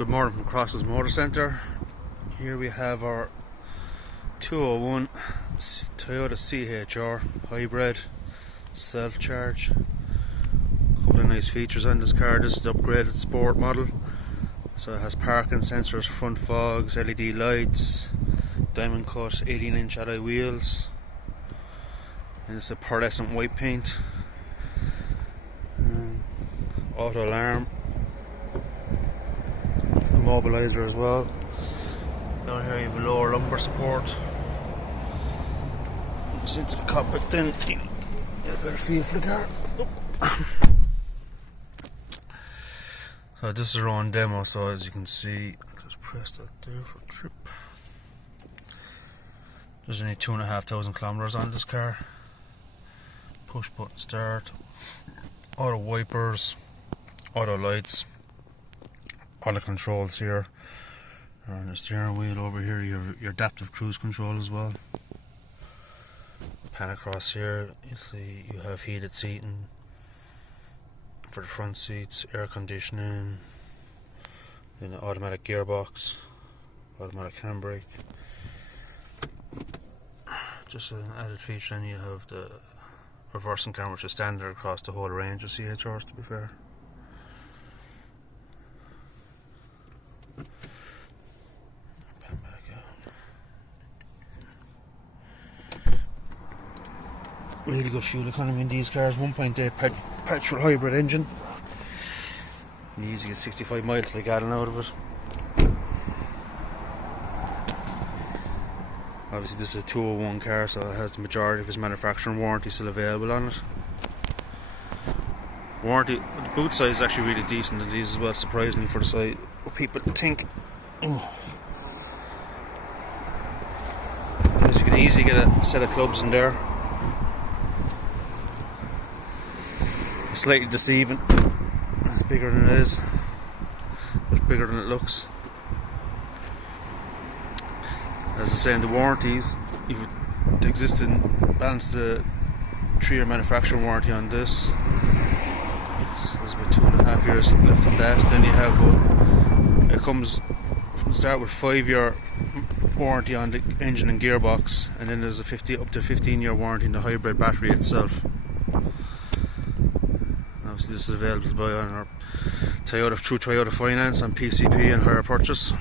Good morning from Cross's Motor Centre. Here we have our 201 Toyota CHR hybrid self-charge. A couple of nice features on this car. This is the upgraded sport model. So it has parking sensors, front fogs, LED lights, diamond cut 18-inch alloy wheels, and it's a pearlescent white paint. Auto alarm, immobilizer as well. Down here you have a lower lumbar support. Just into the cockpit then you get a better feel for the car. So this is our own demo, so as you can see, I'll just press that there for a trip. There's only 2,500 kilometers on this car. Push button start, auto wipers, auto lights, all the controls here. On the steering wheel over here, you have your adaptive cruise control as well. Pan across here, you see you have heated seating for the front seats, air conditioning, then an automatic gearbox, automatic handbrake. Just an added feature, and you have the reversing camera, which is standard across the whole range of CHRs, to be fair. Pan back out. Really good fuel economy in these cars. 1.8 petrol hybrid engine. You easily get 65 miles to the gallon out of it. Obviously this is a 201 car, so it has the majority of its manufacturing warranty still available on it. Warranty, the boot size is actually really decent in these as well, surprisingly for the size. What people think. Because you can easily get a set of clubs in there. It's slightly deceiving. It's bigger than it is. It's bigger than it looks. As I say, in the warranties, you've the existing balance the 3-year manufacturing warranty on this. So there's about 2.5 years left on that. Then you have it comes from the start with 5-year warranty on the engine and gearbox, and then there's a up to 15-year warranty on the hybrid battery itself. Obviously this is available by on our Toyota through Toyota Finance on PCP and hire purchase.